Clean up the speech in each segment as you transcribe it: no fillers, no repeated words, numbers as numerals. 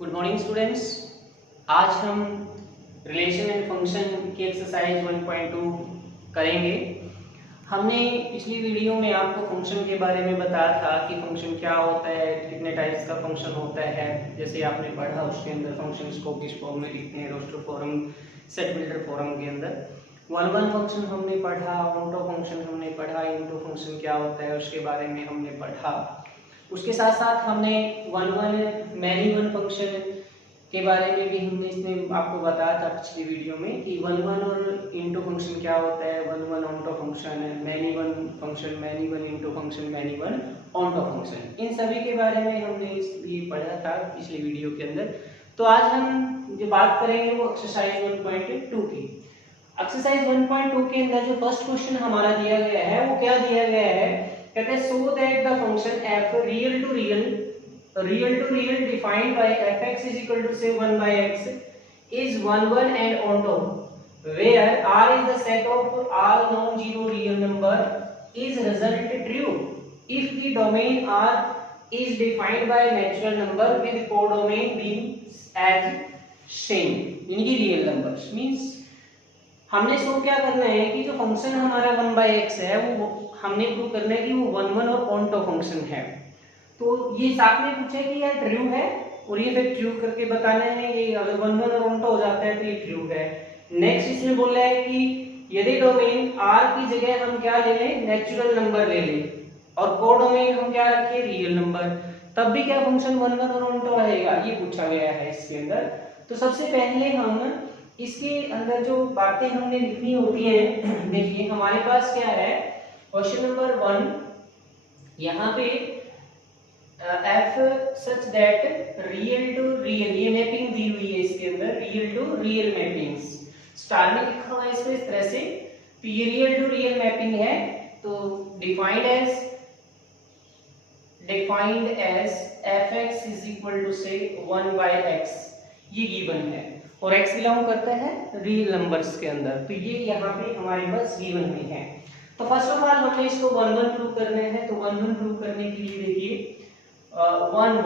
Good morning students. आज हम relation and function की एक्सरसाइज 1.2 करेंगे। हमने पिछली वीडियो में आपको फंक्शन के बारे में बताया था कि फंक्शन क्या होता है, कितने टाइप्स का फंक्शन होता है। जैसे आपने पढ़ा उसके अंदर फंक्शंस को किस फॉर्म में लिखते हैं, roster form, set builder form के अंदर। वन फंक्शन हमने पढ़ा, ऑटो फंक्शन हमने पढ़ा, इनटू फंक्शन क्या होता है उसके बारे में हमने पढ़ा। उसके साथ साथ हमने मैनी वन फंक्शन के बारे में भी हमने इसमें आपको बताया था पिछली वीडियो में कि वन और इनटू फंक्शन क्या होता है, वन ऑटो फंक्शन है, many one function, many one into function, many one onto function. इन सभी के बारे में हमने ये पढ़ा था पिछली वीडियो के अंदर। तो आज हम जो बात करेंगे वो एक्सरसाइज 1.2 की। एक्सरसाइज 1.2 के अंदर जो फर्स्ट क्वेश्चन हमारा दिया गया है वो क्या दिया गया है, कहते हैं so that the function f real to real defined by fx is equal to say 1 by x is 1 and onto where r is the set of all non-zero real number is result true if the domain r is defined by natural number with codomain being as same, यानी कि real numbers. Means हमने show क्या करना है कि जो function हमारा 1 by x है वो हमने प्रूव करना है कि वो 1 और ऑनटो फंक्शन है। तो ये साथ में पूछा कि यार ट्रू है और ये फिर ट्रू करके बताना है। ये अगर 1 और ऑनटो हो जाता है तो ये ट्रू है। नेक्स्ट इसमें बोल रहा है कि यदि डोमेन r की जगह हम क्या ले लें, नेचुरल नंबर ले लें और कोडोमेन हम क्या रखें, रियल नंबर, तब भी क्या फंक्शन 1 और ऑनटो रहेगा, ये पूछा गया है इसके अंदर। तो सबसे पहले हम इसके अंदर जो बातें हमने लिखनी होती हैं, देखिए हमारे पास क्या है, क्वेश्चन नंबर 1 यहाँ पे f such that real to real, ये मैपिंग दी हुई है इसके अंदर, real to real mappings. Star में लिखा हुआ है इसको इस तरह से, तो ये रियल टू रियल मैपिंग है। तो defined as fx is equal to से 1 by x, ये गिवन है और x बिलोंग करता है रियल नंबर्स के अंदर। तो ये यहाँ पे हमारे पास गिवन में है। तो फर्स्ट ऑफ ऑल हमें इसको 1 प्रूव करना है। तो 1 प्रूव करने के लिए देखिए 1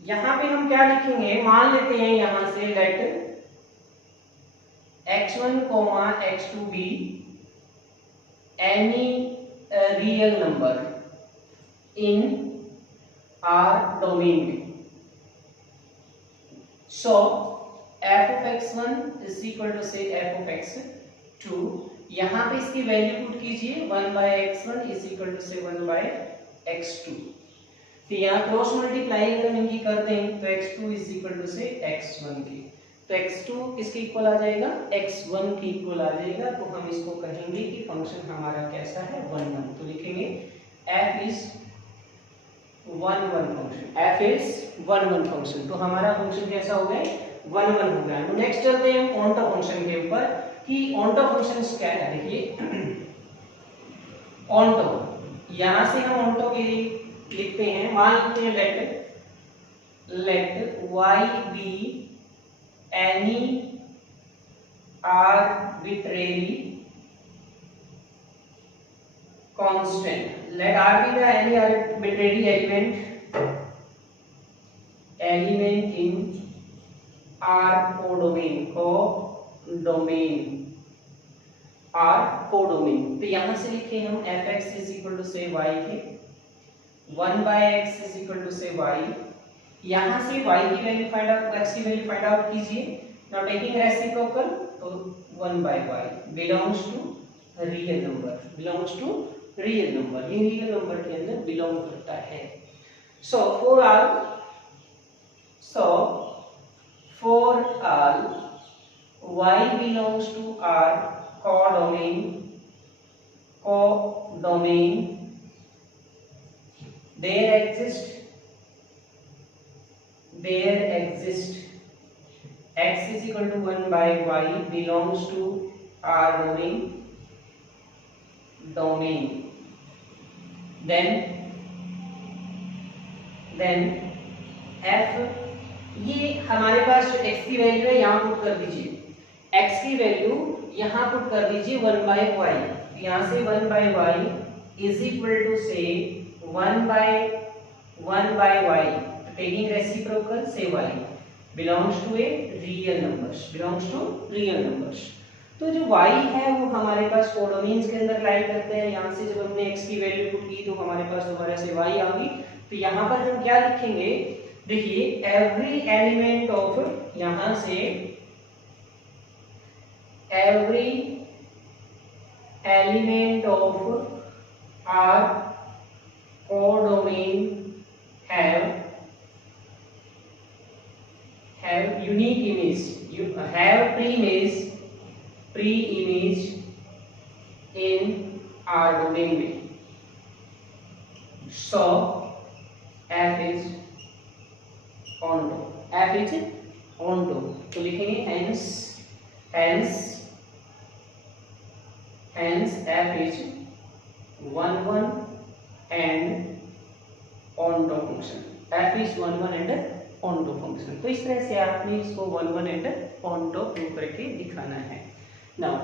यहाँ पे हम क्या लिखेंगे, मान लेते हैं यहाँ से let x1, x2 be any real number in R domain में। So f of x1 is equal to say f of x2, यहाँ पे इसकी वैल्यू पुट कीजिए 1 by x1 is equal to say 1 by x2। तो यहाँ cross multiply अगर हम इनकी कर दें तो x2 is equal to say x1 की, तो x2 किसके इक्वल आ जाएगा, x1 के इक्वल आ जाएगा। तो हम इसको कहेंगे कि फंक्शन हमारा कैसा है, 1 तो लिखेंगे f is 1 function, f is 1 function. तो हमारा फंक्शन कैसा हो गया, 1 हो गया। तो नेक्स्ट चलते हैं हम ऑनटो फंक्शन के ऊपर कि ऑनटो फंक्शन क्या है। देखिए ऑनटो, यहां से हम ऑनटो के लिए लिखते हैं, मान लेते हैं late y be any arbitrary constant, let r be the any arbitrary element in r codomain तो यहां से लिखे हम fx is equal to say y के 1 by x is equal to say y, यहां से y की वैल्यू फाइंड आउट, x की वैल्यू फाइंड आउट कीजिए। नाउ टेकिंग रेसिप्रोकल, तो 1 by y belongs to real number, ये रियल नंबर के अंदर बिलोंग करता है। So for all y belongs to r codomain there exist x is equal to 1 by y belongs to r domain then f, ये हमारे पास जो x की value है यहाँ पुट कर दीजिए, x की वैल्यू यहाँ पुट कर दीजिए 1 by y, यहाँ से 1 by y is equal to say 1 by 1 by y, taking reciprocal say y belongs to a real numbers, belongs to real numbers। तो जो y है वो हमारे पास कोडोमेन्स के अंदर लाई करते हैं। यहाँ से जब हमने x की वैल्यू पुट की तो हमारे पास दोबारा से y आ गई। तो यहाँ पर हम क्या लिखेंगे, देखिए एवरी एलिमेंट ऑफ, यहाँ से every element of R codomain have unique image, you have pre-image in R domain में, so F is onto, F is onto। तो लिखेंगे hence F is 1 1 and onto function, F is 1 1 and onto function. तो इस तरह से आपने इसको 1 1 and onto prove करके दिखाना है। नाउ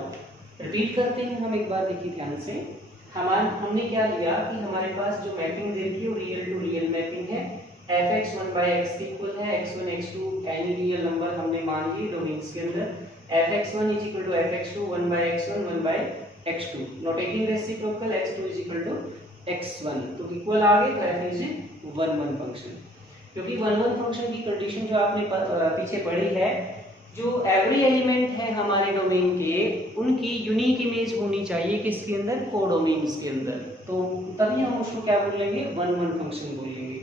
रिपीट करते हैं हम एक बार, देखिए ध्यान से। हमने क्या लिया कि हमारे पास जो मैपिंग दे रखी है वो रियल टू रियल मैपिंग है। fx 1 by x इक्वल है x1 x2 any real number हमने मान लिए डोमेन्स के अंदर। fx1 is equal to fx2 1 by x1 1 by x2, not taking reciprocal x2 is equal to x1, तो equal आ गए। तो f इज 1 1 फंक्शन, क्योंकि 1 1 फंक्शन की कंडीशन जो आपने पीछे पढ़ी है, जो एवरी एलिमेंट है हमारे डोमेन के उनकी यूनिक इमेज होनी चाहिए किसके अंदर, कोडोमेन्स के अंदर। तो तभी हम उसको क्या बोलेंगे, 1 1 फंक्शन बोलेंगे।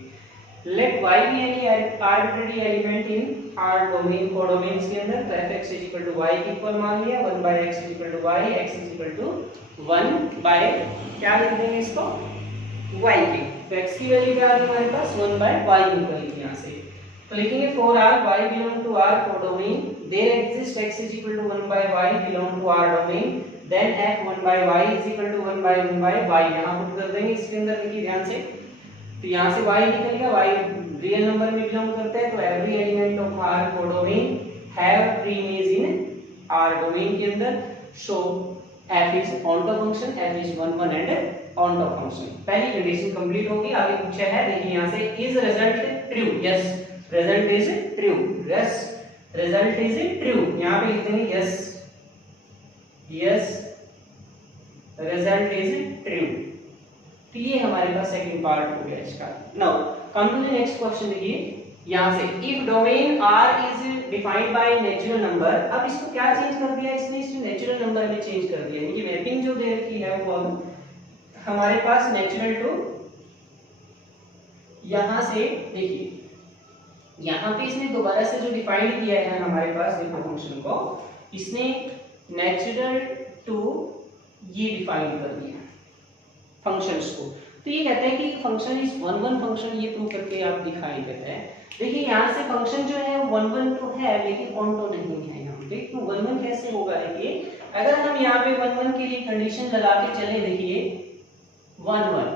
Let y be any arbitrary element in R domain codomains के अंदर। तो fx is equal to y के इक्वल मान लिया, 1 by x is equal to y, x is equal to 1 by क्या लिख देंगे इसको, y के। तो x की वैल्यू क्या आ गई हमारे पास, 1 by y निकल गई यहाँ से। तो लिखेंगे for r y belong to r codomain, there exists x is equal to 1 by y belong to r domain, then f 1 by y is equal to 1 by y। यहाँ पुट कर देंगे इसके अंदर, देखिए ध्यान से। तो यहाँ से y निकल गया, y रियल नंबर में बिलोंग करता है। तो every element of r codomain have pre-image in r domain के अंदर। So f is onto function, f is 1 1 and onto function। पहली कंडीशन कंप्लीट होगी। आगे पूछा है, देखिए यहाँ से is result true, yes result is true, yes result is true। यहाँ पे लिख देंगे yes result is true। तो ये हमारे पास सेकंड पार्ट हो गया इसका। Now come to the next question. देखिए यहाँ से if domain R is defined by natural number, अब इसको क्या चेंज कर दिया इसने, इसने नेचुरल नंबर में चेंज कर दिया। यानी कि मैपिंग जो दे रखी है वो अब हमारे पास नेचुरल टू, यहाँ से देखिए यहाँ पे इसने दोबारा से जो डिफाइन किया है हमारे पास, देखो फंक्शन को इसने नेचुरल टू ये डिफाइन कर दिया फंक्शंस को। तो ये कहते हैं कि फंक्शन इज 1 1 फंक्शन, ये प्रूव करके आप दिखाई देते हैं। देखिए यहाँ से फंक्शन जो है 1 1 तो है लेकिन ऑन तो नहीं है यहाँ पे। तो 1 1 कैसे होगा, देखिए अगर हम यहाँ पे 1 1 के लिए कंडीशन लगा के चले, देखिए 1 1,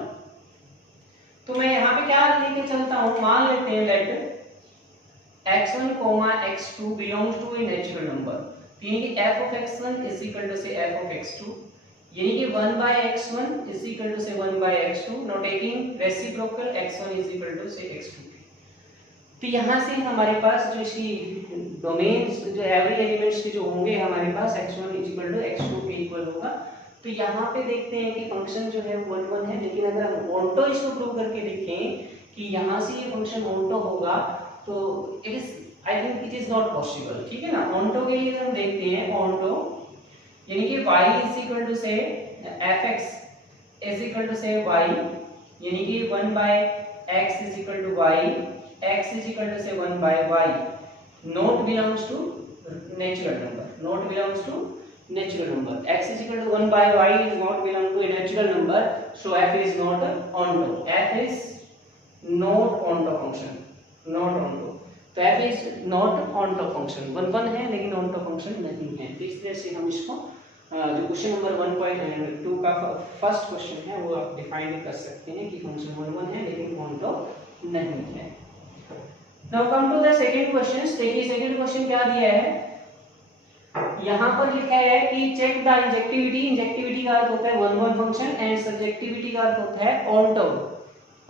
तो मैं यहाँ पे क्या लेके चलता हूँ, मान लेते हैं let x1, x2 belongs to a natural number। यानी कि f of x1 is equal to say f of x2, यानी कि 1 by x1 is equal to say 1 by x2, now taking reciprocal x1 is equal to say x2। तो यहाँ से हमारे पास जो इसकी डोमेन्स जो एवरी एलिमेंट्स के जो होंगे हमारे पास x1 is equal to x2 के इक्वल होगा। तो यहाँ पे देखते हैं कि फंक्शन जो है 1 1 है, लेकिन अगर हम ऑन्टो इसको प्रूव करके देखें कि यहाँ से ये फंक्शन ऑन्टो होगा तो it is, I think it is not possible. ठीक है ना, ऑन्टो के लिए हम देखते हैं ऑन्टो, यानी कि y इज इक्वल टू से fx इज इक्वल टू से y, यानी कि 1 by x is equal to y, x is equal to से 1 by y, not belongs to natural number, not belongs to natural number। x is equal to 1 by y is not belong to a natural number, so f is not onto, f is not onto function, not onto। तो f is not onto function, 1 1 है लेकिन onto function नहीं है। तो इस तरह से हम इसको जो क्वेश्चन नंबर 1.2 का फर्स्ट क्वेश्चन है वो आप डिफाइन कर सकते हैं कि फंक्शन 1 1 है लेकिन onto नहीं है। Now come to the second question. देखिए सेकंड क्वेश्चन क्या दिया है, यहाँ पर लिखा है कि चेक द इंजेक्टिविटी। इंजेक्टिविटी का अर्थ होता है 1 1 फंक्शन एंड सब्जेक्टिविटी का अर्थ होता है onto.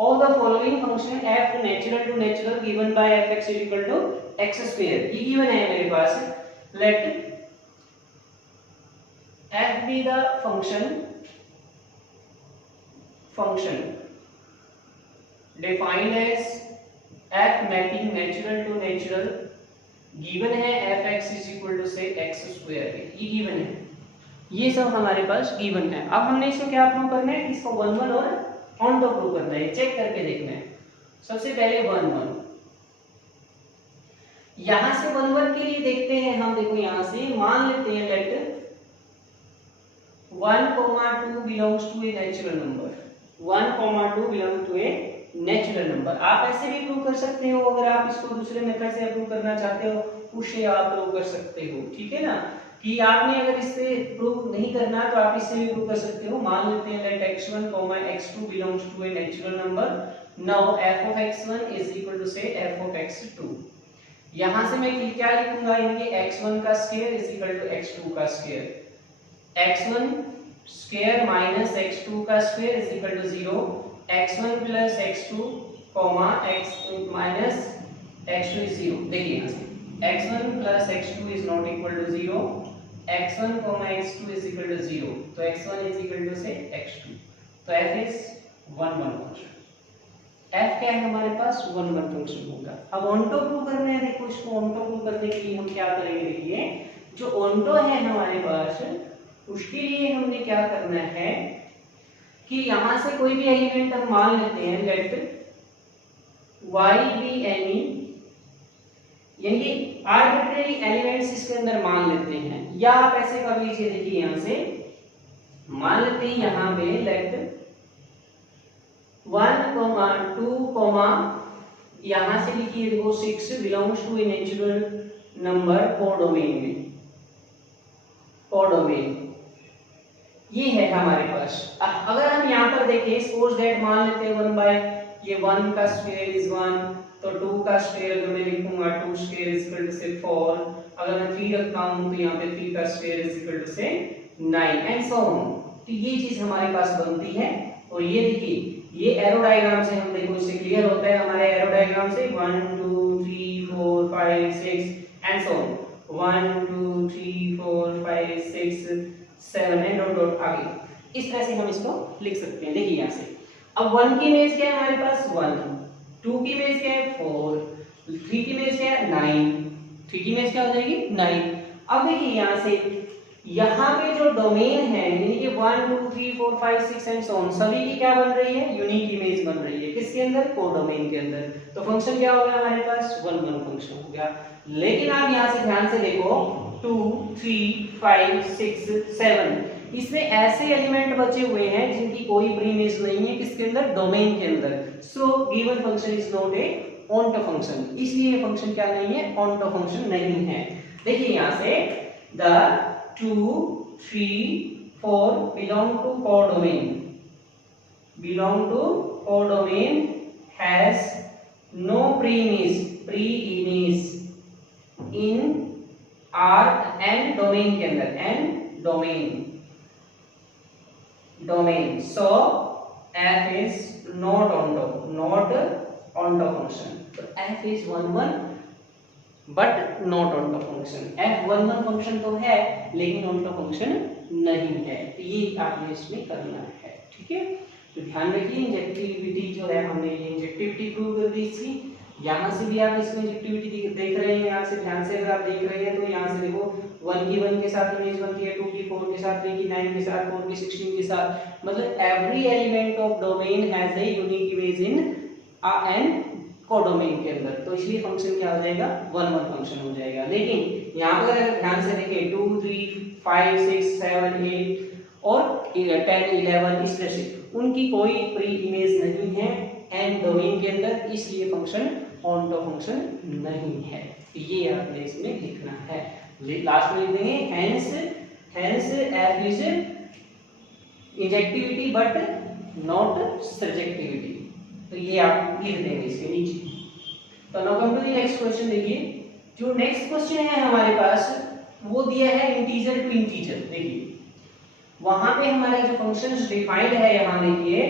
of the following function f natural to natural given by fx is equal to x square। ये given है मेरे पास। let f be the function defined as f mapping natural to natural given है fx is equal to say x square। ये given है, ये सब हमारे पास given है। अब हमने इसको क्या प्रूव करना है, इसको 1 1 और ऑन टू प्रूव करना है, चेक करके देखना है। सबसे पहले 1 1, यहां से 1 1 के लिए देखते हैं हम। देखो यहां से मान लेते हैं let 1, 2 belongs to a natural number. 1, 2 belong to a natural number. आप ऐसे भी प्रूव कर सकते हो, अगर आप इसको दूसरे मेथड से प्रूव करना चाहते हो उससे आप प्रूव कर सकते हो, ठीक है ना। कि आपने अगर इससे प्रूव नहीं करना तो आप इससे भी प्रूव कर सकते हो। मान लेते हैं let x1, x2 belongs to a natural number. Now f of x1 is equal to से f of x2। यहां से मैं क्या लिखूंगा, इनके x1 का square is equal to x2 का square. x1 square minus x2 का square is equal to 0। x1 plus x2 x minus x2 is 0। देखिए यहां से x1 plus x2 is not equal to 0, x1 x2 is equal to 0, तो x1 is equal to से x2। तो f is 1 1 function. f क्या है हमारे पास 1 1 function होगा। अब ऑनटो प्रूव करना है। देखो इसको ऑनटो प्रूव करने के लिए हम क्या करेंगे, देखिए जो ऑनटो है हमारे पास उसके लिए हमने क्या करना है कि यहां से कोई भी एलिमेंट हम मान लेते हैं लेट y बी एनी, यानी आर्बिट्रेरी एलिमेंट्स इसके अंदर मान लेते हैं। या आप ऐसे कर लीजिए, देखिए यहां से मान लेते हैं यहां पे लेट 1, 2, यहां से लिखिए देखो 6 belongs to a natural number codomain में। कोडोमेन ये है हमारे पास। अगर हम यहां पर देखें सपोज दैट मान लेते हैं 1 बाय ये 1 का स्क्वायर इज 1, तो 2 का स्क्वायर अगर मैं लिखूंगा 2 स्क्वायर इज इक्वल टू से 4। अगर मैं 3 रखता हूं तो यहां पे 3 का स्क्वायर इज इक्वल टू से 9 एंड सो ऑन। तो ये चीज हमारे पास बनती है। और ये देखिए ये एरो डायग्राम से हम देखो इससे क्लियर होता है हमारे एरो डायग्राम से 1 2 3 4 5 6 and so on 1 2 3 4 5 6 7 and dot dot आगे। इस तरह से हम इसको लिख सकते हैं। देखिए यहां से अब 1 की इमेज क्या है हमारे पास 1, 2 की इमेज क्या है 4, 3 की इमेज क्या है 9, 3 की इमेज क्या हो जाएगी 9। अब देखिए यहां से यहाँ पे जो डोमेन है यानी कि 1 2 3 4 5 6 एंड सो ऑन सभी की क्या बन रही है, यूनिक इमेज बन रही है। किसके अंदर, कोडोमेन के अंदर। तो फंक्शन क्या हो गया हमारे पास 1 1 फंक्शन हो गया। लेकिन आप यहाँ से ध्यान से देखो 2 3 5 6 7 इसमें ऐसे एलिमेंट बचे हुए हैं जिनकी कोई प्री इमेज नहीं है किसके अंदर, डोमेन के अंदर। So given function is not a onto function, इसलिए ये फंक्शन क्या नहीं है, ऑनटो फंक्शन नहीं है। देखिए यहाँ से the 2 3 4 belong to codomain, belong to codomain has no pre-image in R and domain के अंदर and domain so f is not onto function। तो f is 1 1 but not onto function. f 1 1 function तो है लेकिन ऑनटो फंक्शन नहीं है। तो ये आपने इसमें करना है, ठीक है। तो ध्यान रखिए इंजेक्टिविटी जो है हमने ये इंजेक्टिविटी प्रूव कर दी थी। यहाँ से भी आप इसमें इंजेक्टिविटी देख रहे हैं, यहाँ से ध्यान से अगर आप देख रहे हैं तो यहाँ से देखो 1 की 1 के साथ इमेज बनती है, 2 की 4 के साथ, 3 की 9 के साथ, 4 की 16 के साथ। मतलब every element of domain has a unique image in an codomain के अंदर। तो इसलिए फंक्शन क्या हो जाएगा, 1 1 फंक्शन हो जाएगा। लेकिन यहाँ पर अगर ध्यान से देखें 2 3 5 6 7 8 और 10 11 इस तरह से उनकी कोई प्री इमेज नहीं है एंड डोमेन के अंदर, इसलिए फंक्शन ऑनटो फंक्शन नहीं है। ये आपने इसमें लिखना है। लास्ट में लिख देंगे hence f is injectivity but not subjectivity. तो ये आप लिख देंगे इसके नीचे। तो now come to the next question. देखिए जो नेक्स्ट क्वेश्चन है हमारे पास वो दिया है इंटीजर टू इंटीजर। देखिए वहां पे हमारा जो फंक्शंस डिफाइंड है, यहां देखिए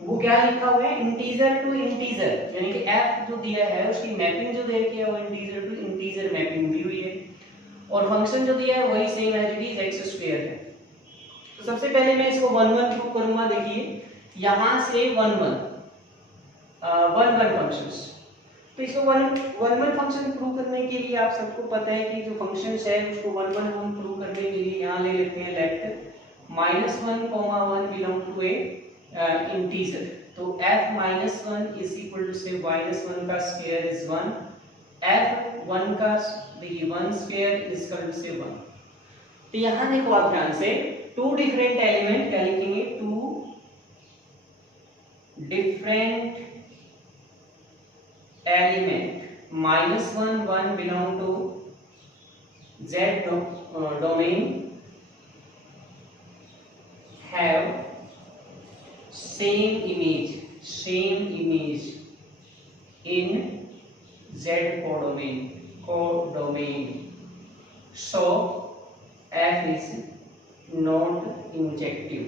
वो क्या लिखा हुआ है, इंटीजर टू इंटीजर, यानी कि f जो दिया है उसकी मैपिंग जो दे रखी है वो इंटीजर टू इंटीजर मैपिंग दी हुई है, और फंक्शन जो दिया है वही same as it is x square है। तो सबसे पहले मैं इसको 1 1 प्रूव करूंगा। देखिए यहां से 1 1 फंक्शंस, तो इसको 1 1 फंक्शन प्रूव करने के लिए आप सबको पता है कि जो फंक्शंस है उसको 1 1 हम प्रूव करने के लिए यहां ले लेते हैं let -1, 1 belong to a integer, तो f -1 इज इक्वल टू से -1 का स्क्वायर इज 1, f 1 का देखिए 1 स्क्वायर इज इक्वल टू से 1। तो यहां देखो आप ध्यान से टू डिफरेंट एलिमेंट क्या लिखेंगे, two different element -1 1 belong to z domain have same image in z codomain, so f is not injective,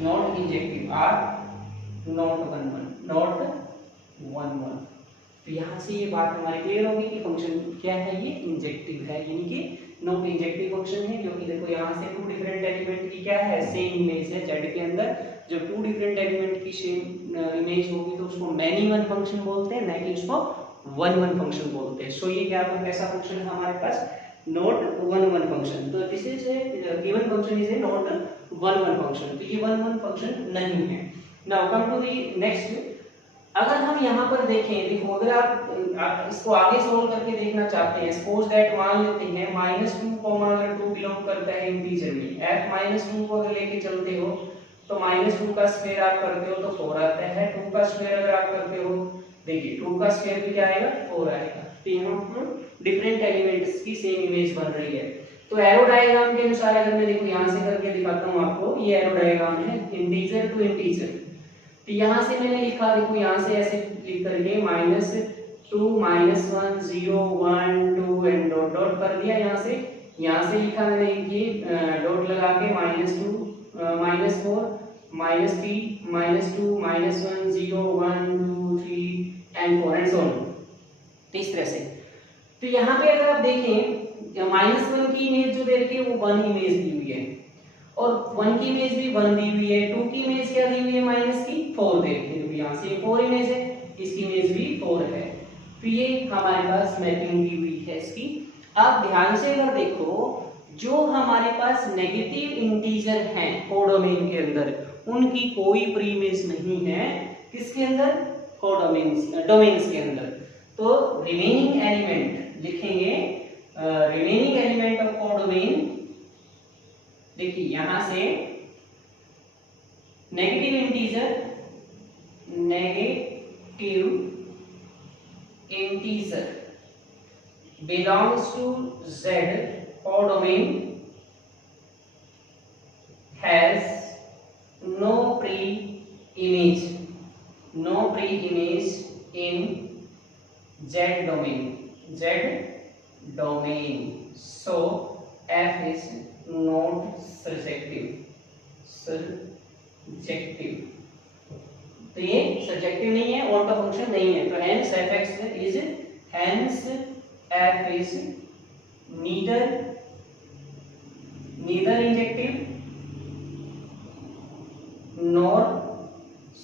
not injective or not 1 1। तो यहाँ से ये बात हमारी क्लियर होगी कि फंक्शन क्या है, ये इंजेक्टिव है, यानी कि नॉट इंजेक्टिव फंक्शन है, क्योंकि देखो यहाँ से टू डिफरेंट एलिमेंट की क्या है, सेम इमेज है z के अंदर। जब टू डिफरेंट एलिमेंट की सेम इमेज होगी तो उसको मैनी वन फंक्शन बोलते हैं, ना कि उसको 1 1 फंक्शन बोलते हैं। सो ये क्या कैसा फंक्शन है हमारे पास, नॉट 1 1 फंक्शन। तो this is given function is a not 1 1 function, तो ये 1 1 फंक्शन नहीं है। Now come to the next, अगर हम यहाँ पर देखें, देखो अगर आप इसको आगे सोल्व करके देखना चाहते हैं, सपोज दैट मान लेते हैं -2 अगर 2 बिलोंग करता है इंटीजर में, f -2 को अगर लेके चलते हो तो -2 का स्क्वायर आप करते हो तो 4 आता है, 2 का स्क्वायर अगर आप करते हो, देखिए 2 का स्क्वायर भी क्या आएगा, 4 आएगा। तो यहाँ पर डिफरेंट एलिमेंट्स की सेम इमेज बन रही है। तो एरो डायग्राम के अनुसार अगर मैं देखो यहाँ से करके दिखाता हूँ आपको, ये एरो डायग्राम है इंटीजर टू इंटीजर। तो यहाँ से मैंने लिखा, देखो यहाँ से ऐसे लिख करके -2 -1 0 1 2 एंड डॉट डॉट कर दिया। यहाँ से लिखा मैंने ये डॉट लगा के -2 -4 -3 -2 -1 0 1 2 3 एंड 4 एंड सो ऑन, तो इस तरह से। तो यहाँ पे अगर आप देखें -1 की इमेज जो दे रखी है वो 1 इमेज दी हुई है, और 1 की इमेज भी 1 दी हुई है, 2 की इमेज क्या दी हुई है, माइनस की 4 दी हुई है। यहाँ से 4 इमेज है, इसकी इमेज भी 4 है, तो ये हमारे पास मैपिंग दी हुई है इसकी। आप ध्यान से अगर देखो, जो हमारे पास नेगेटिव इंटीजर हैं कोडोमेन के अंदर, उनकी कोई प्री इमेज नहीं है किसके अंदर, डोमेन्स के अंदर। तो रिमेनिंग एलिमेंट लिखेंगे, रिमेनिंग एलिमेंट ऑफ कोडोमेन, देखिए यहां से negative integer belongs to z codomain has no pre-image in z domain, so f is not surjective। तो ये surjective नहीं है, ऑन का फंक्शन नहीं है, तो hence f is neither injective nor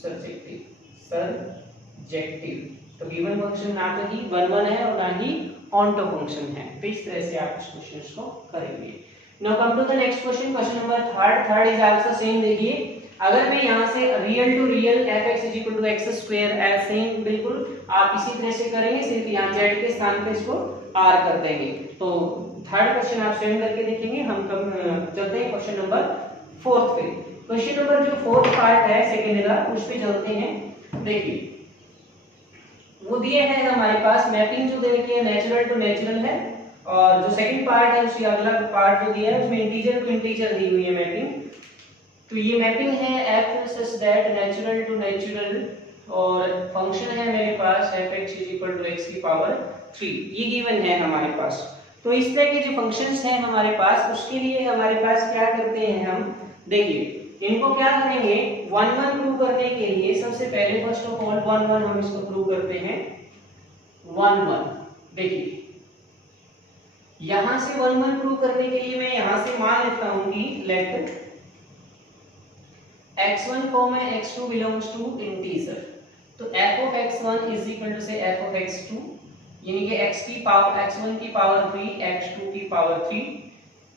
surjective। तो गिवन फंक्शन ना तो ही 1 1 है और ना ही ऑन टू फंक्शन है। तो इस तरह से आप इस क्वेश्चन को करेंगे। Now come to the next question, question number third is also same. देखिए अगर मैं यहाँ से real to real fx = x² ऐसे ही बिल्कुल आप इसी तरह से करेंगे, सिर्फ यहाँ z के स्थान पे इसको r कर देंगे। तो थर्ड क्वेश्चन आप सेंड करके देखेंगे। हम कब चलते हैं क्वेश्चन नंबर 4 पे। क्वेश्चन नंबर जो 4th पार्ट है सेकंड का, उस पे चलते हैं। देखिए वो दिए है हमारे पास मैपिंग जो दे रखी है नेचुरल टू नेचुरल है, और जो सेकंड पार्ट है उसकी अगला पार्ट जो दिया है उसमें इंटीजर टू इंटीजर दी हुई है मैपिंग। तो ये मैपिंग है f such that natural to natural, और फंक्शन है मेरे पास fx = x⁻3, ये गिवन है हमारे पास। तो इस तरह के जो फंक्शंस हैं हमारे पास, उसके लिए हमारे पास क्या करते हैं हम, देखिए इनको क्या करेंगे, 1 1 प्रूव करने के लिए सबसे पहले फर्स्ट ऑफ ऑल 1 1 हम इसको प्रूव करते हैं 1 1। देखिए यहां से 1 1 प्रूव करने के लिए मैं यहां से मान लेता हूं कि let x1, x2 belongs to integer. तो f of x1 is equal to से f of x2, यानी कि x की पावर x1 की पावर 3 x2 की power 3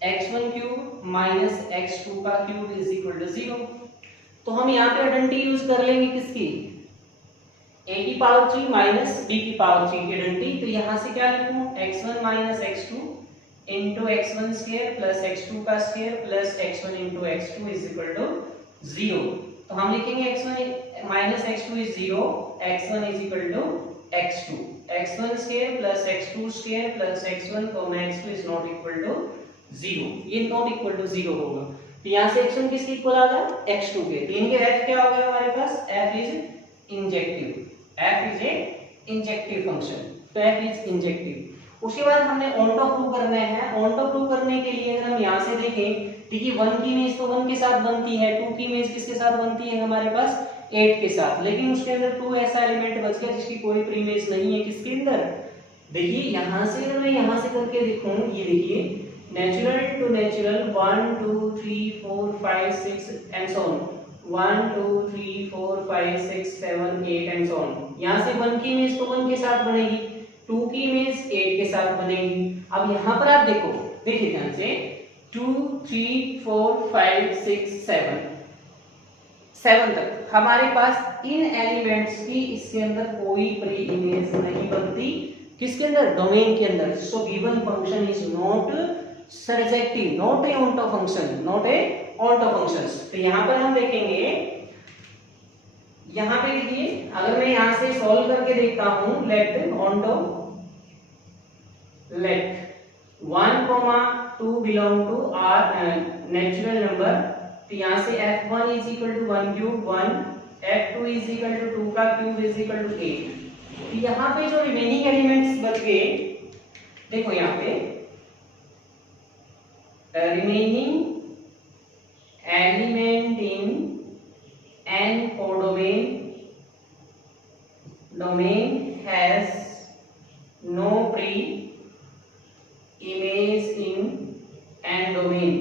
x1 cube minus x2 का क्यूब इज इक्वल टू 0। तो हम यहाँ पे आइडेंटिटी यूज कर लेंगे किसकी, a की पावर 3 माइनस b की पावर 3 की आइडेंटिटी। तो यहाँ से क्या लिखूं, x1 minus x2 into x1 square plus x2 का square plus x1 into x2 is equal to 0। तो हम लिखेंगे x1 minus x2 is 0, x1 is equal to x2, x1 square plus x2 square plus x1 x2 is not equal to 0। ये not equal to 0 होगा। तो यहाँ से x1 किसके equal आ गया, x2 के। तो इनके f क्या हो गया हमारे पास, f is injective, f is a injective function. तो f इज इंजेक्टिव। उसके बाद हमने ऑनटो प्रूव करना है। ऑनटो प्रूव करने के लिए अगर हम यहाँ से देखें, देखिए 1 की इमेज तो 1 के साथ बनती है, 2 की इमेज किसके साथ बनती है हमारे पास 8 के साथ, लेकिन उसके अंदर 2 ऐसा एलिमेंट बच गया जिसकी कोई इमेज नहीं है किसके अंदर। देखिए यहाँ से अगर मैं यहाँ से करके दिखाऊं, ये देखिए natural to natural 1 2 3 4 5 6 and so on, 1 2 3 4 5 6 7 8 and so on. यहाँ से 1 की इमेज तो 1 के साथ बनेगी, 2 की इमेज 8 के साथ बनेगी। अब यहाँ पर आप देखो, देखिए ध्यान से 2 3 4 5 6 7 तक हमारे पास इन एलिमेंट्स की इसके अंदर कोई प्री इमेज नहीं बनती, किसके अंदर, डोमेन के अंदर। So given function is not surjective, not a onto function, not a onto functions. तो यहाँ पर हम देखेंगे, यहाँ पे देखिए अगर मैं यहाँ से सॉल्व करके देखता हूं, let onto let 1 2 belong to R natural number. तो यहाँ से f1 is equal to 1 cube 1, f2 is equal to 2 का क्यूब इज इक्वल टू 8। तो यहाँ पे जो रिमेनिंग एलिमेंट्स बच गए, देखो यहाँ पे remaining element in n codomain domain has no pre-image in n domain,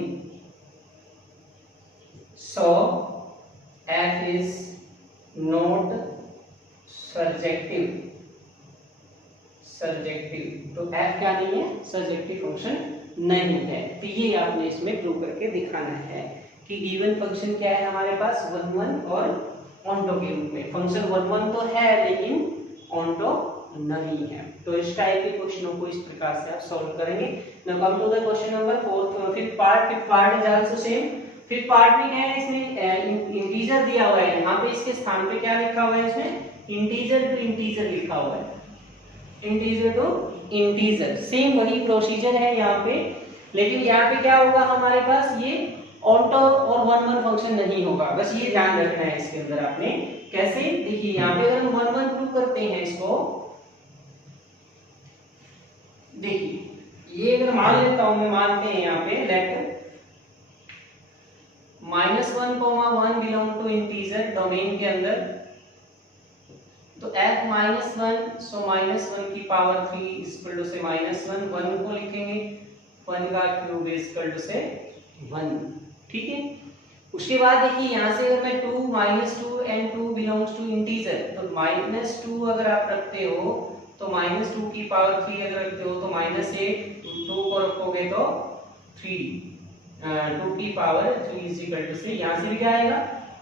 so f is not surjective। तो f क्या नहीं है, सर्जेक्टिव फंक्शन नहीं है। तो ये आपने इसमें प्रूव करके दिखाना है कि गिवन फंक्शन क्या है हमारे पास, 1 1 और ऑनटो के रूप में। फंक्शन 1 1 तो है लेकिन ऑनटो नहीं है। तो इस टाइप के क्वेश्चनों को इस प्रकार से आप सॉल्व करेंगे। Now come to the question number 4, fifth part is also same. Fifth part में क्या है, इसमें इंटीजर दिया हुआ है, यहाँ पे इसके स्थान पे क्या लिखा हुआ है, इसमें इंटीजर टू इंटीजर लिखा हुआ है, इंटीजर टू इंटीजर। सेम वही प्रोसीजर है यहाँ पे, लेकिन यहाँ पे क्या होगा हमारे पास, ये ऑनटो और 1 1 फंक्शन नहीं होगा, बस ये ध्यान रखना है इसके अंदर आपने। कैसे, देखिए यहाँ पे अगर हम 1 1 प्रूव करते हैं इसको, देखिए ये अगर मान लेता हूं मैं, मानते हैं यहाँ पे let -1 1 belong to integer domain के अंदर। तो f -1, सो -1 की पावर 3 इज इक्वल टू से -1, 1 को लिखेंगे 1 का क्यूब इज इक्वल टू से 1, ठीक है। उसके बाद देखिए यहाँ से अगर मैं 2 -2 एंड 2 बिलोंग्स टू इंटीजर, तो -2 अगर आप रखते हो तो -2 की पावर 3 अगर रखते हो तो -8, 2 को रखोगे तो 3, 2 की पावर 3 इज इक्वल टू से, यहाँ से भी क्या आएगा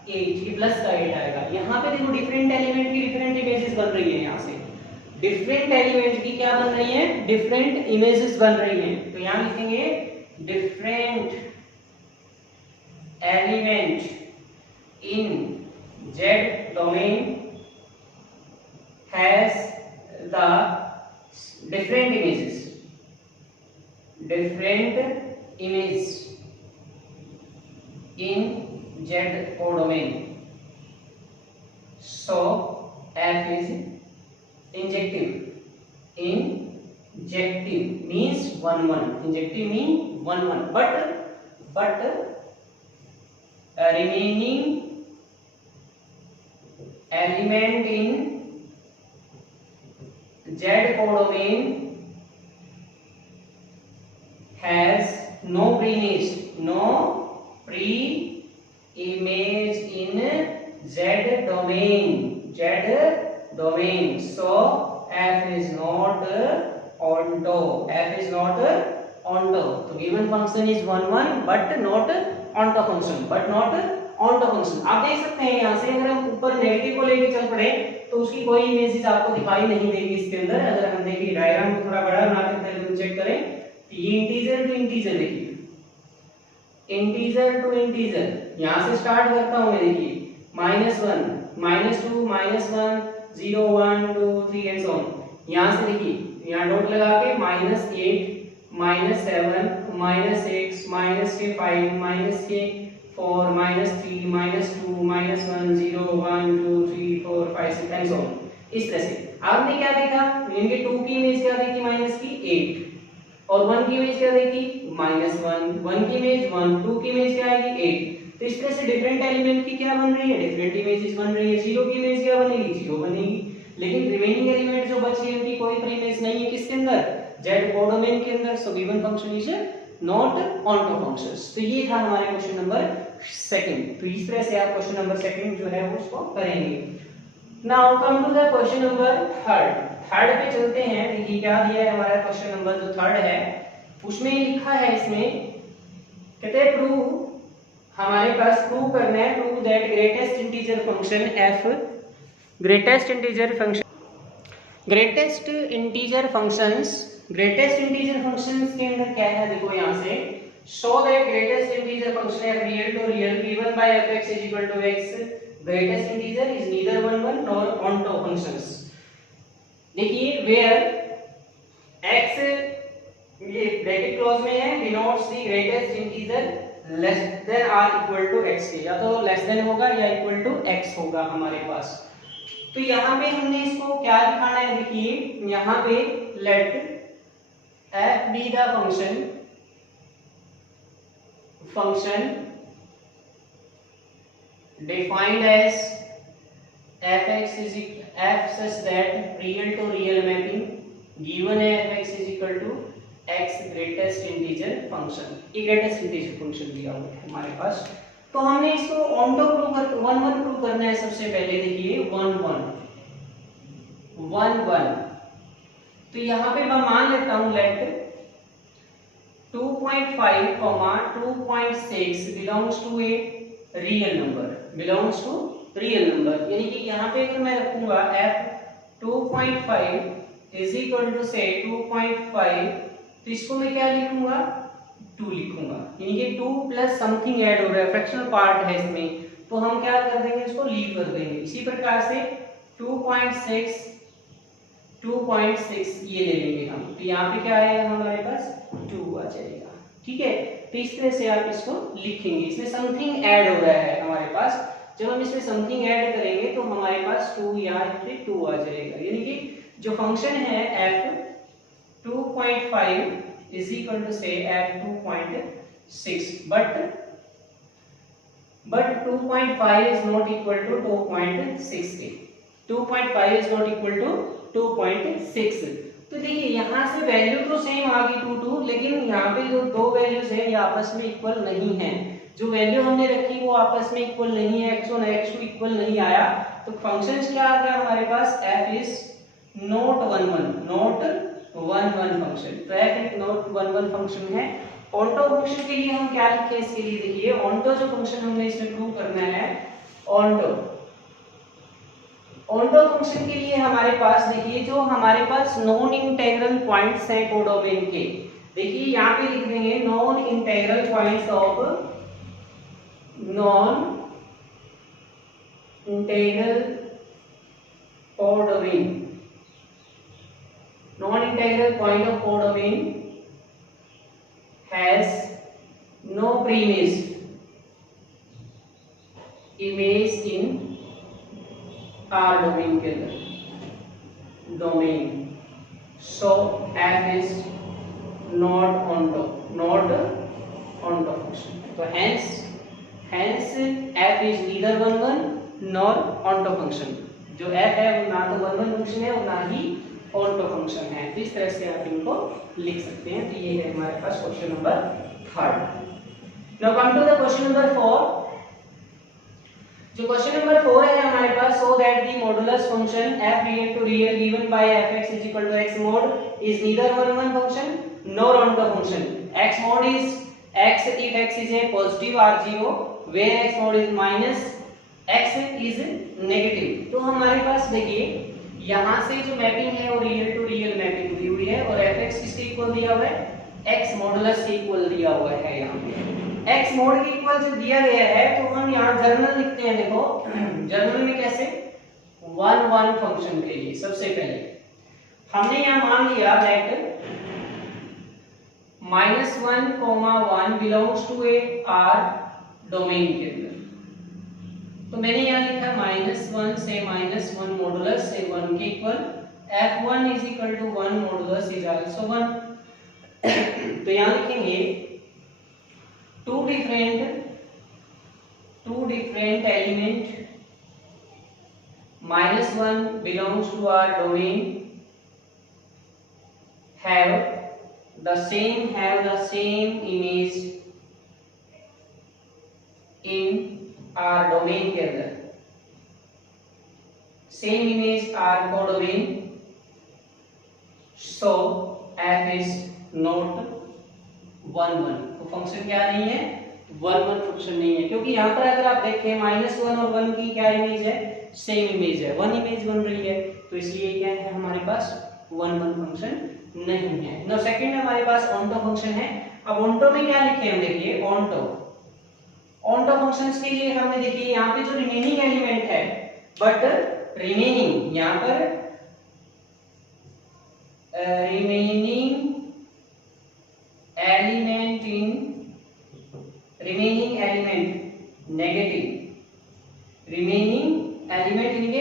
8 की प्लस का 8 आएगा। यहाँ पे देखो डिफरेंट एलिमेंट की डिफरेंट इमेजेस बन रही है, यहाँ से डिफरेंट एलिमेंट की क्या बन रही है, डिफरेंट इमेजेस बन रही हैं। तो यहाँ लिखेंगे different element in Z domain has the different images, different image in Z codomain, so f is injective। Injective means 1 1, injective means 1 1, but remaining element in Z codomain has no pre-image in Z domain, so F is not onto. So given function is 1 1 but not onto function. आप देख सकते हैं यहाँ से अगर हम ऊपर negative को लेके चल पड़े तो उसकी कोई इमेजेस आपको दिखाई नहीं देगी इसके अंदर। अगर हम देखिए डायग्राम को थोड़ा बड़ा बना के पहले चेक करें, ये इंटीजर टू इंटीजर, देखिए इंटीजर टू इंटीजर, यहाँ से स्टार्ट करता हूँ मैं, देखिए -1 -2 -1 0 1 2 3 एंड सो ऑन। यहाँ से देखिए यहाँ डॉट लगा के -8 -7 -6 -5 -4 -3 -2 -1 0 1 2 3 4 5 6 एंड सो ऑन। इस तरह से आपने क्या देखा, इनके 2 की इमेज क्या देखी माइनस की 8 और 1 की इमेज क्या देखी -1, 1 की इमेज 1, 2 की इमेज क्या आएगी 8। तो इस तरह से डिफरेंट एलिमेंट की क्या बन रही है, डिफरेंट इमेजेस बन रही है। 0 की इमेज क्या बनेगी 0 बनेगी, लेकिन रिमेनिंग एलिमेंट जो बची है उनकी कोई इमेज नहीं है किसके अंदर, Z कोडोमेन के अंदर। So given function is not onto functions. तो ये था हमारे क्वेश्चन नंबर 2। तो इस तरह से आप क्वेश्चन नंबर 2 जो है वो उसको करेंगे। Now come to the question number 3 पे चलते हैं। देखिए क्या दिया है हमारा क्वेश्चन नंबर जो 3 है, उसमें लिखा है, इसमें कहते हैं प्रूव, हमारे पास प्रूव करना है, prove that greatest integer function f, greatest integer functions के अंदर क्या है, देखो यहाँ से show that greatest integer function f real to real given by fx is equal to x, greatest integer is neither 1 1 nor onto functions. देखिए where x ये bracket close में है denotes the greatest integer less than or equal to x के, या तो less than होगा या equal to x होगा हमारे पास। तो यहाँ पे हमने इसको क्या दिखाना है, देखिए यहाँ पे let f be the function defined as fx is f such that real to real mapping given है fx is equal to x greatest integer function, ये greatest integer function दिया हुआ है हमारे पास। तो हमने इसको ऑनटो प्रूव कर 1 1 प्रूव करना है। सबसे पहले देखिए 1 1, तो यहाँ पे मैं मान लेता हूँ let 2.5, 2.6 belongs to a real number, यानी कि यहाँ पे अगर मैं रखूंगा f 2.5 इज इक्वल टू से 2.5, तो इसको मैं क्या लिखूंगा 2 लिखूंगा, यानी कि 2 प्लस समथिंग ऐड हो रहा है, फ्रैक्शनल पार्ट है इसमें, तो हम क्या कर देंगे इसको लीव कर देंगे। इसी प्रकार से 2.6 ये ले लेंगे हम, तो यहाँ पे क्या आएगा हमारे पास 2 आ जाएगा। ठीक है, तो इस तरह से आप इसको लिखेंगे। इसमें समथिंग ऐड हो रहा है हमारे पास, जब हम इसमें समथिंग ऐड करेंगे तो हमारे पास 2 यहाँ पे 2 आ जाएगा, यानी कि जो फंक्शन है f 2.5 इज इक्वल टू से f 2.6, but 2.5 is not equal to 2.6 के, 2.5 is not equal to 2.6। तो देखिए यहाँ से वैल्यू तो सेम आ गई 2 2, लेकिन यहाँ पे जो दो वैल्यूज हैं ये आपस में इक्वल नहीं है। जो वैल्यू हमने रखी वो आपस में इक्वल नहीं है, x1 x2 इक्वल नहीं आया, तो फंक्शंस क्या आ गया हमारे पास, f इज नॉट 1 1 फंक्शन। तो f एक नॉट 1 1 फंक्शन है। ऑनटो फंक्शन के लिए हम क्या लिखे इसके लिए, देखिए ऑनटो जो फंक्शन हमने इसमें प्रूव करना है, ऑनटो फंक्शन के लिए हमारे पास देखिए जो हमारे पास नॉन इंटीग्रल पॉइंट्स हैं कोडोमेन के, देखिए यहाँ पे लिख देंगे non integral points of non integral codomain, non integral point of codomain has no preimage image in R domain के अंदर domain, so f is not onto function. तो hence Hence f is neither one nor onto function। जो f है वो ना तो one function है और ना ही onto फंक्शन है। तो इस तरह से आप इनको लिख सकते हैं। तो ये है हमारे पास question number 3। Now come to the question number 4। जो क्वेश्चन नंबर 4 है हमारे पास, so that the modulus function f real to real given by fx is equal to x mod is neither one function nor onto function। x mod is x if x is a positive r0 where x mod is minus x is negative। तो हमारे पास देखिए यहाँ से जो mapping है वो real to real mapping दी हुई है और fx किसके इक्वल दिया हुआ है, x मॉडुलस के इक्वल दिया हुआ है। यहाँ पे x मॉड के इक्वल जो दिया गया है तो हम यहाँ जर्नल लिखते हैं। देखो जर्नल में कैसे, वन फंक्शन के लिए सबसे पहले हमने यहाँ मान लिया that -1, 1 belongs to a R domain के अंदर। तो मैंने यहाँ लिखा -1 से -1 मॉडुलस से 1 के equal f1 is equal to 1 modulus is also 1। तो यहाँ लिखेंगे two different element -1 belongs to our domain have the same image in our domain के अंदर, same image our codomain, so f is not 1 तो function क्या नहीं है, 1 function नहीं है। क्योंकि यहाँ पर अगर आप देखें -1 और 1 की क्या इमेज है, सेम इमेज है, 1 इमेज बन रही है। तो इसलिए क्या है हमारे पास 1 फंक्शन नहीं है। नो सेकंड हमारे पास ऑन्टो फंक्शन है। अब ऑन्टो में क्या लिखे हम, देखिए ऑन्टो फंक्शंस के लिए हमने देखिए यहाँ पे जो रिमेनिंग एलिमेंट है, बट रिमेनिंग यहाँ पर remaining element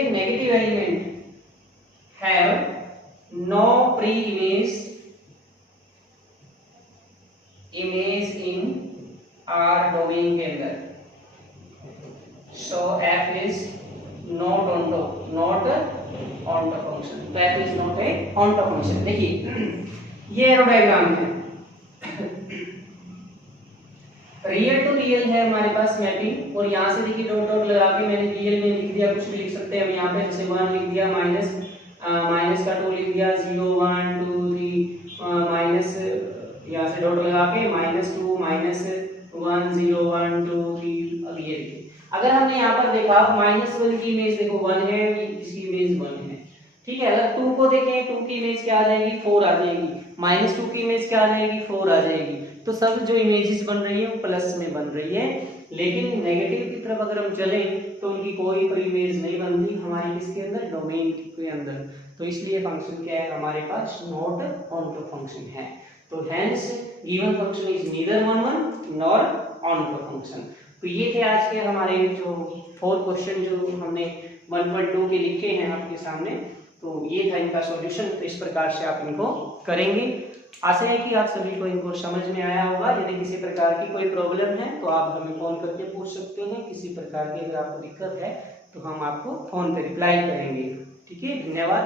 negative element have no pre image in R domain के अंदर, so f is not onto function. तो f is not a onto function. देखिए ये एरो डायग्राम है, रियल टू रियल है हमारे पास मैपिंग और यहाँ से देखिए डॉट डॉट लगा के मैंने रियल में लिख दिया, कुछ भी लिख सकते हैं हम यहाँ पे, जैसे 1 लिख दिया, माइनस का 2 लिख दिया, 0 1 2 3 माइनस यहाँ से डॉट लगा के -2 -1 0 1 2 3। अब ये देखिए अगर हमने यहाँ पर देखा -1 की इमेज देखो 1 है, इसकी इमेज 1 है, ठीक है। अगर 2 को देखें 2 की इमेज क्या आ जाएगी, 4 आ जाएगी, -2 की इमेज क्या आ जाएगी, 4 आ जाएगी। तो सब जो इमेजेस बन रही है वो प्लस में बन रही है, लेकिन नेगेटिव की तरफ अगर हम चले तो उनकी कोई इमेज नहीं बनती हमारी इसके अंदर, डोमेन के अंदर। तो इसलिए फंक्शन क्या है हमारे पास, नॉट ऑन्टो फंक्शन है। तो hence given function is neither 1 nor onto function. तो ये थे आज के हमारे जो 4 क्वेश्चन जो हमने 1.2 के लिखे हैं आपके सामने। तो ये था इनका सॉल्यूशन। तो इस प्रकार से आप इनको करेंगे। आशा है कि आप सभी को इनको समझ में आया होगा। यदि किसी प्रकार की कोई प्रॉब्लम है तो आप हमें फोन करके पूछ सकते हैं। किसी प्रकार की अगर आपको दिक्कत है तो हम आपको फोन पे रिप्लाई करेंगे। ठीक है, धन्यवाद।